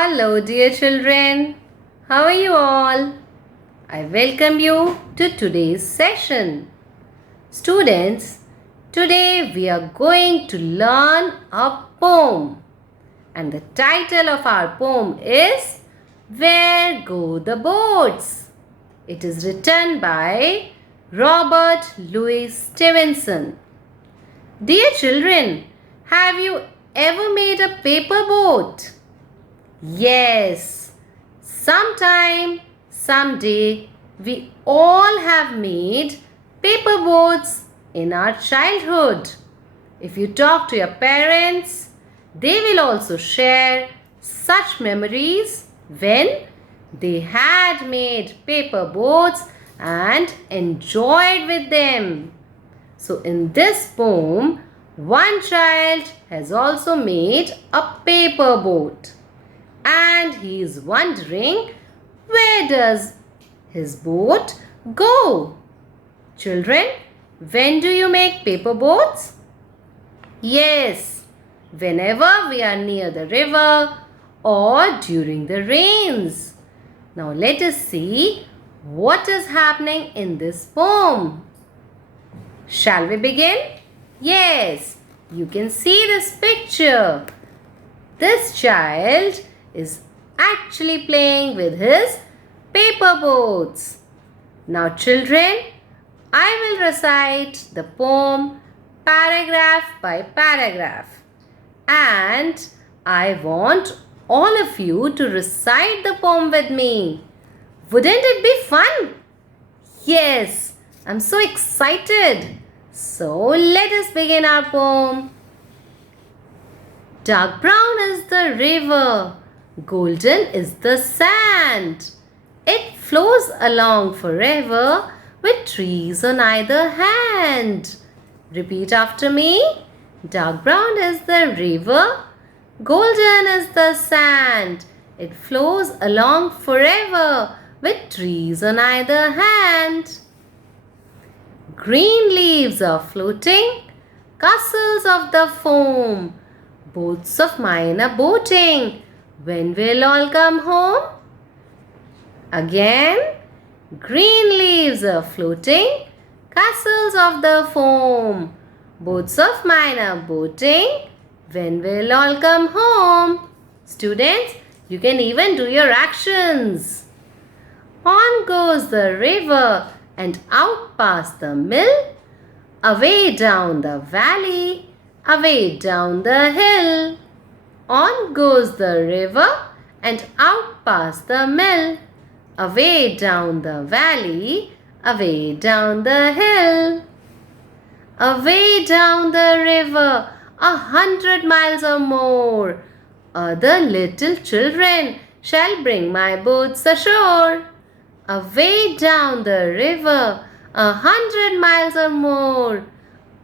Hello, dear children. How are you all? I welcome you to today's session. Students, today we are going to learn a poem. And the title of our poem is Where Go the Boats? It is written by Robert Louis Stevenson. Dear children, have you ever made a paper boat? Yes, sometime, someday, we all have made paper boats in our childhood. If you talk to your parents, they will also share such memories when they had made paper boats and enjoyed with them. So in this poem, one child has also made a paper boat. And he is wondering, where does his boat go? Children, when do you make paper boats? Yes, whenever we are near the river or during the rains. Now let us see what is happening in this poem. Shall we begin? Yes, you can see this picture. This child is actually playing with his paper boats. Now children, I will recite the poem paragraph by paragraph, and I want all of you to recite the poem with me. Wouldn't it be fun? Yes, I'm so excited. So let us begin our poem. Dark brown is the river, golden is the sand. It flows along forever with trees on either hand. Repeat after me. Dark brown is the river, golden is the sand. It flows along forever with trees on either hand. Green leaves are floating, castles of the foam. Boats of mine are boating. When will all come home? Again, green leaves are floating, castles of the foam. Boats of mine are boating. When will all come home? Students, you can even do your actions. On goes the river and out past the mill. Away down the valley, away down the hill. On goes the river and out past the mill. Away down the valley, away down the hill. Away down the river, 100 miles or more. Other little children shall bring my boats ashore. Away down the river, 100 miles or more.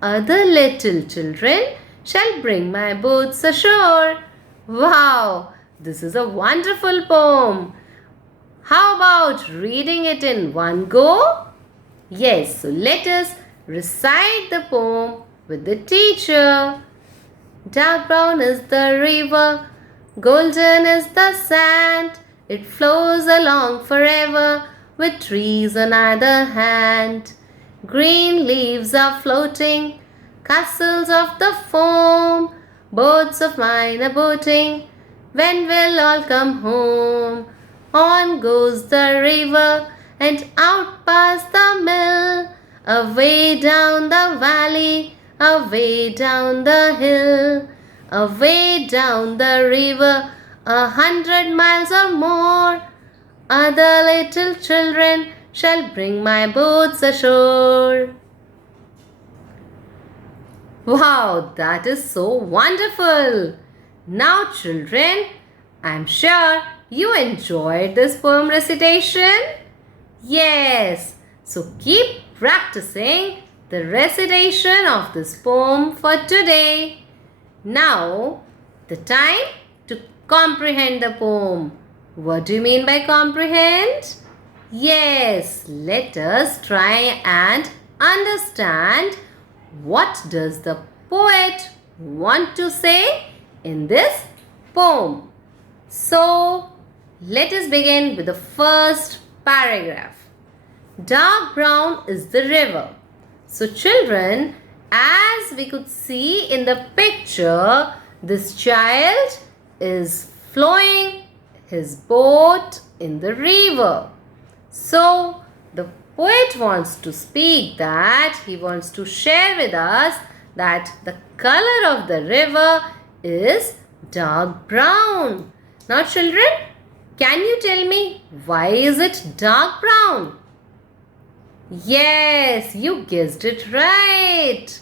Other little children shall bring my boats ashore. Wow, this is a wonderful poem. How about reading it in one go? Yes, so let us recite the poem with the teacher. Dark brown is the river, golden is the sand. It flows along forever with trees on either hand. Green leaves are floating, castles of the foam. Boats of mine are boating. When will all come home? On goes the river and out past the mill. Away down the valley, away down the hill. Away down the river, 100 miles or more. Other little children shall bring my boats ashore. Wow, that is so wonderful. Now children, I'm sure you enjoyed this poem recitation. Yes, so keep practicing the recitation of this poem for today. Now, the time to comprehend the poem. What do you mean by comprehend? Yes, let us try and understand what does the poet want to say in this poem. So, let us begin with the first paragraph. Dark brown is the river. So, children, as we could see in the picture, this child is flowing his boat in the river. So, the poet wants to speak that he wants to share with us that the color of the river is dark brown. Now, children, can you tell me why is it dark brown? Yes, you guessed it right.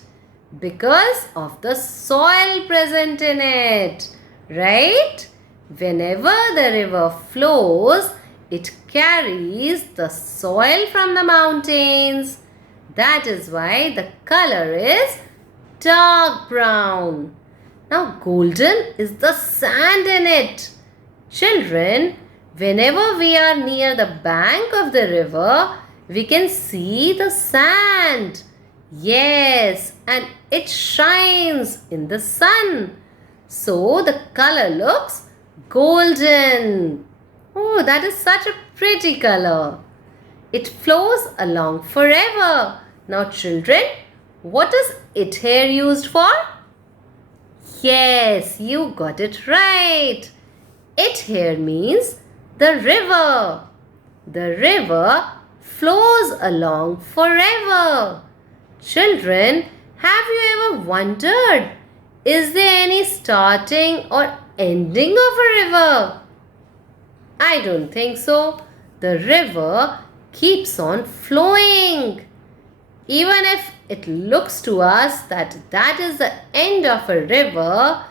Because of the soil present in it, right? Whenever the river flows, it carries the soil from the mountains. That is why the color is dark brown. Now, golden is the sand in it. Children, whenever we are near the bank of the river, we can see the sand. Yes, and it shines in the sun. So the color looks golden. Oh, that is such a pretty color. It flows along forever. Now children, what is it here used for? Yes, you got it right. It here means the river. The river flows along forever. Children, have you ever wondered, is there any starting or ending of a river? I don't think so. The river keeps on flowing. Even if it looks to us that that is the end of a river,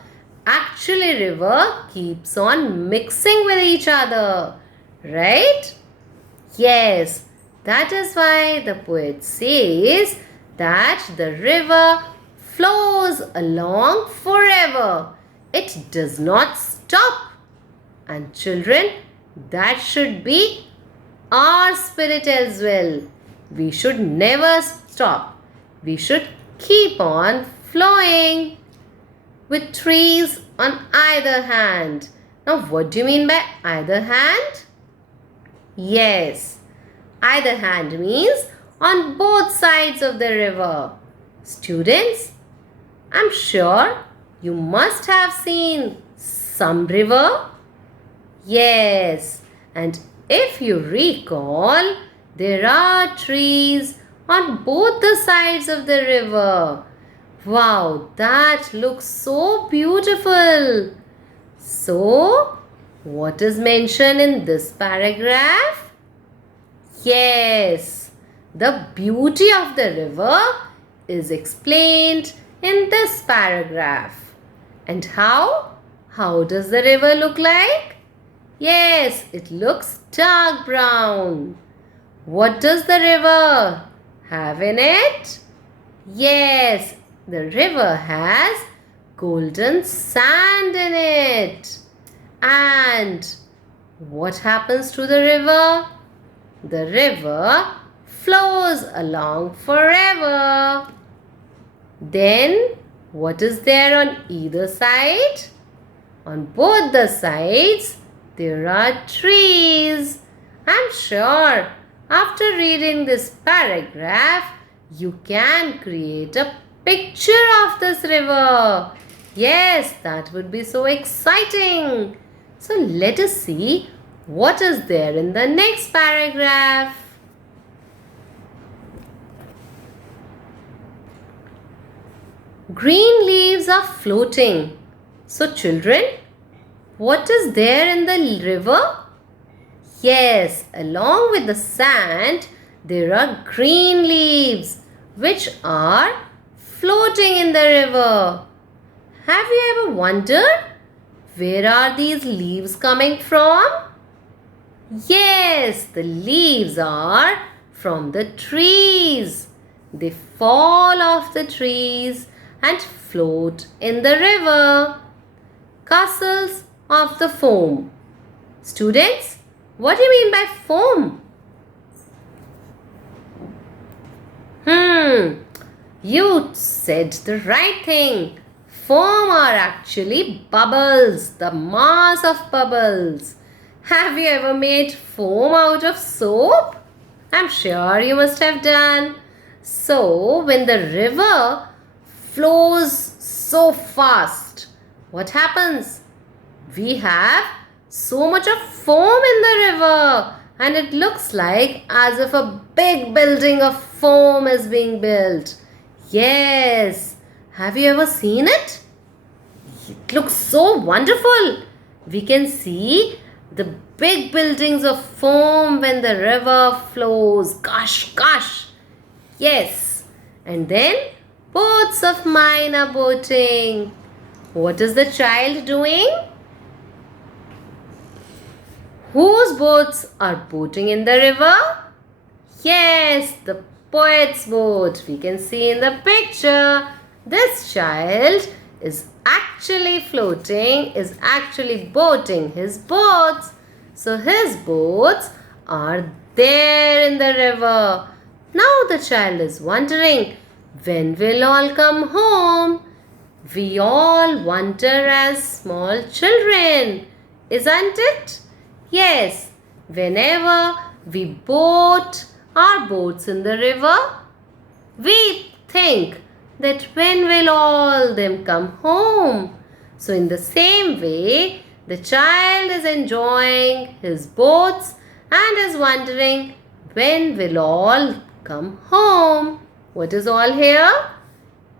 actually river keeps on mixing with each other. Right? Yes, that is why the poet says that the river flows along forever. It does not stop. And children, that should be our spirit as well. We should never stop. We should keep on flowing with trees on either hand. Now, what do you mean by either hand? Yes, either hand means on both sides of the river. Students, I'm sure you must have seen some river. Yes, and if you recall, there are trees on both the sides of the river. Wow, that looks so beautiful. So, what is mentioned in this paragraph? Yes, the beauty of the river is explained in this paragraph. And how? How does the river look like? Yes, it looks dark brown. What does the river have in it? Yes, the river has golden sand in it. And what happens to the river? The river flows along forever. Then what is there on either side? On both the sides there are trees. I'm sure after reading this paragraph you can create a picture of this river. Yes, that would be so exciting. So let us see what is there in the next paragraph. Green leaves are floating. So children, what is there in the river? Yes, along with the sand, there are green leaves which are floating in the river. Have you ever wondered where are these leaves coming from? Yes, the leaves are from the trees. They fall off the trees and float in the river. Castles of the foam. Students, what do you mean by foam? You said the right thing. foam are actually bubbles, the mass of bubbles. Have you ever made foam out of soap? I'm sure you must have done. So, when the river flows so fast, what happens? We have so much of foam in the river, and it looks like as if a big building of foam is being built. Yes, have you ever seen it? It looks so wonderful. We can see the big buildings of foam when the river flows. Gosh, gosh. Yes. And then boats of mine are boating. What is the child doing? Whose boats are boating in the river? Yes, the poet's boat. We can see in the picture. This child is actually floating, is actually boating his boats. So his boats are there in the river. Now the child is wondering, when will all come home? We all wonder as small children, isn't it? Yes, whenever we boat our boats in the river, we think that when will all them come home? So in the same way, the child is enjoying his boats and is wondering when will all come home. What is all here?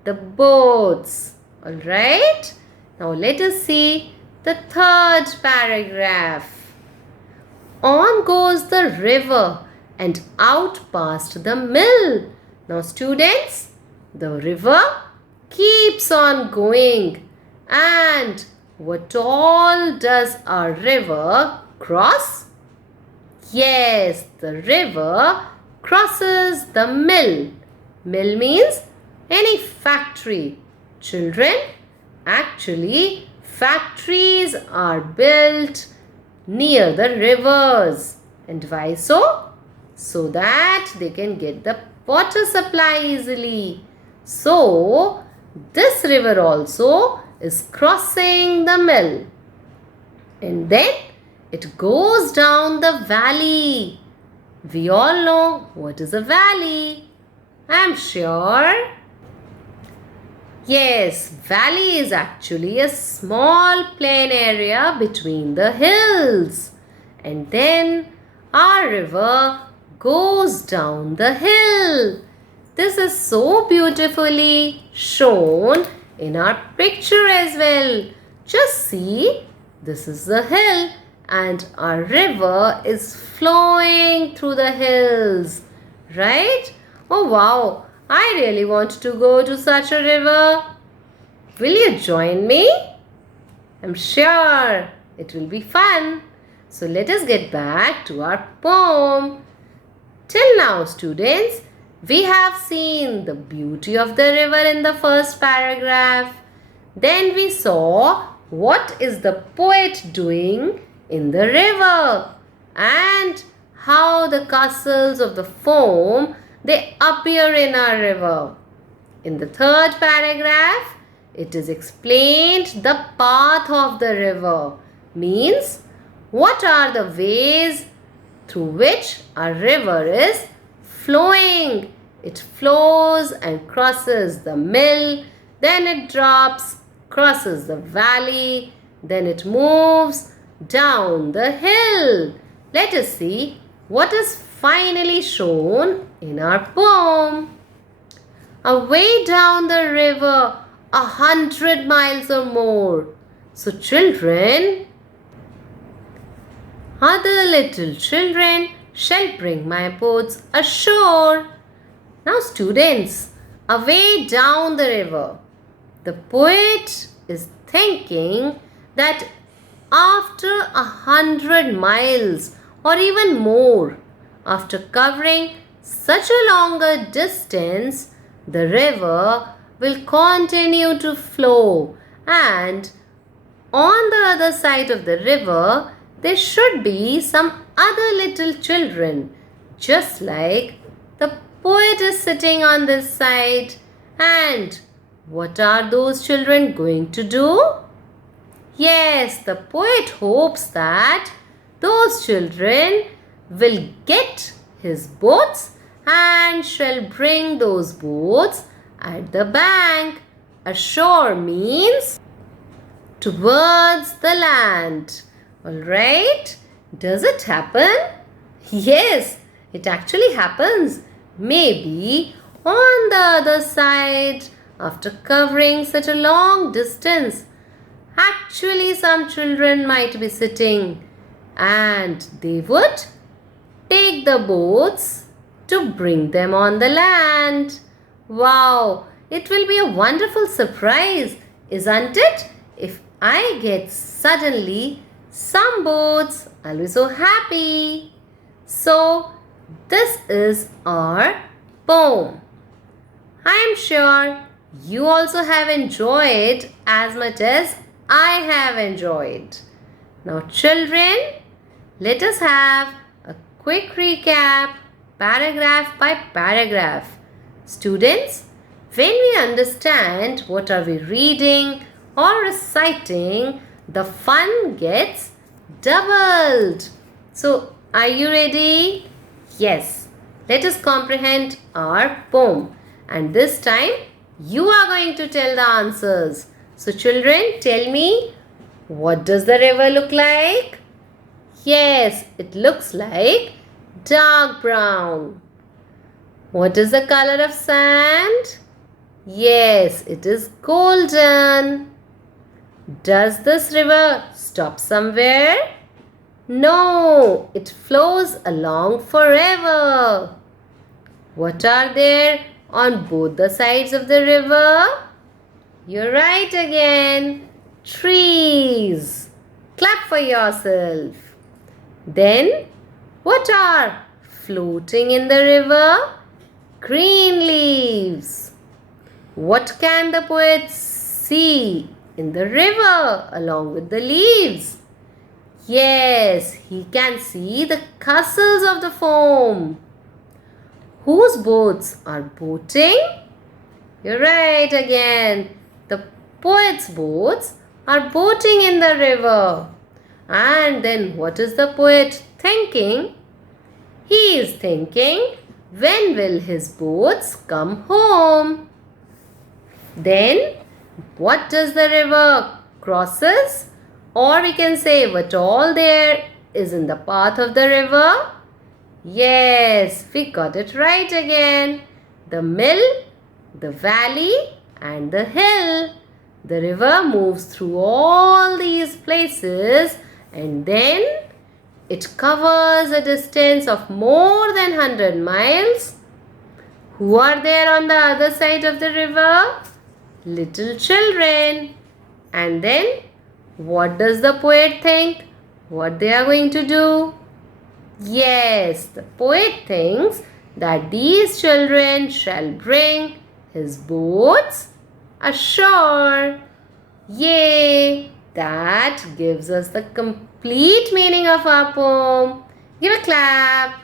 The boats. Alright. Now let us see the third paragraph. On goes the river and out past the mill. Now students, the river keeps on going. And what all does our river cross? Yes, the river crosses the mill. Mill means any factory. Children, actually factories are built near the rivers. And why so? So that they can get the water supply easily. So, this river also is crossing the mill. And then it goes down the valley. We all know what is a valley. I'm sure. Yes, valley is actually a small plain area between the hills. And then our river goes down the hill. This is so beautifully shown in our picture as well. Just see, this is the hill and our river is flowing through the hills. Right? Oh wow, I really want to go to such a river. Will you join me? I'm sure it will be fun. So let us get back to our poem. Till now, students, we have seen the beauty of the river in the first paragraph. Then we saw what is the poet doing in the river and how the castles of the foam, they appear in our river. In the third paragraph, it is explained the path of the river. Means, what are the ways through which our river is flowing. It flows and crosses the mill, then it drops, crosses the valley, then it moves down the hill. Let us see what is finally shown in our poem. Away down the river, 100 miles or more. So children, other little children shall bring my boats ashore. Now students, away down the river, the poet is thinking that after 100 miles or even more, after covering such a longer distance, the river will continue to flow, and on the other side of the river there should be some other little children, just like the poet is sitting on this side and What are those children going to do? Yes, the poet hopes that those children will get his boats and shall bring those boats at the bank. Ashore means towards the land. Alright? Does it happen? Yes, it actually happens. Maybe on the other side, after covering such a long distance, actually some children might be sitting and they would take the boats to bring them on the land. Wow, it will be a wonderful surprise, isn't it? If I get suddenly some boats, I'll be so happy. So, this is our poem. I am sure you also have enjoyed as much as I have enjoyed. Now, children, let us have a quick recap, paragraph by paragraph. Students, when we understand what are we reading or reciting, the fun gets doubled. So, are you ready? Yes. Let us comprehend our poem. And this time, you are going to tell the answers. So, children, tell me, what does the river look like? Yes, it looks like dark brown. What is the color of sand? Yes, it is golden. Does this river stop somewhere? No, it flows along forever. What are there on both the sides of the river? You're right again. Trees. Clap for yourself. Then, what are floating in the river? Green leaves. What can the poet see in the river along with the leaves? Yes, he can see the castles of the foam. Whose boats are boating? You're right again. The poet's boats are boating in the river. And then what is the poet thinking? He is thinking, when will his boats come home? Then, what does the river crosses? Or we can say what all there is in the path of the river? Yes, we got it right again. The mill, the valley and the hill. The river moves through all these places and then it covers a distance of more than 100 miles. Who are there on the other side of the river? Little children. And then what does the poet think? What they are going to do? Yes, the poet thinks that these children shall bring his boats ashore. Yay! That gives us the complete meaning of our poem. Give a clap.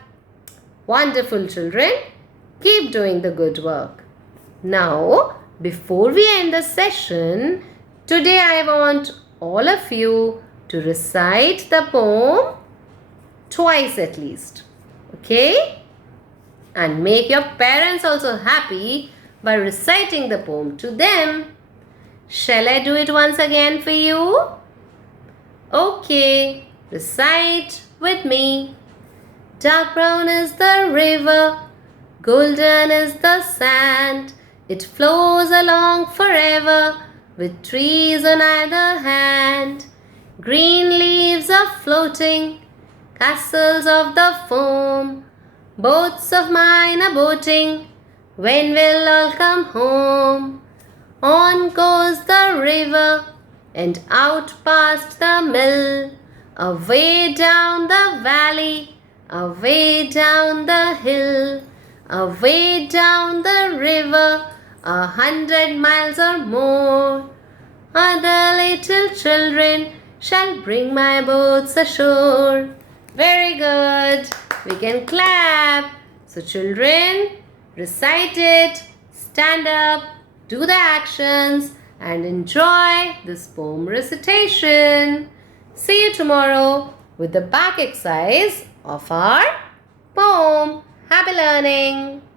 Wonderful, children. Keep doing the good work. Now, before we end the session, today I want all of you to recite the poem twice at least. Okay? And make your parents also happy by reciting the poem to them. Shall I do it once again for you? Okay, recite with me. Dark brown is the river, golden is the sand. It flows along forever with trees on either hand. Green leaves are floating, castles of the foam. Boats of mine are boating, when will all come home? On goes the river and out past the mill. Away down the valley, away down the hill. Away down the river, 100 miles or more. Other little children shall bring my boats ashore. Very good. We can clap. So children, recite it. Stand up. do the actions, and enjoy this poem recitation. See you tomorrow with the back exercise of our poem. Happy learning!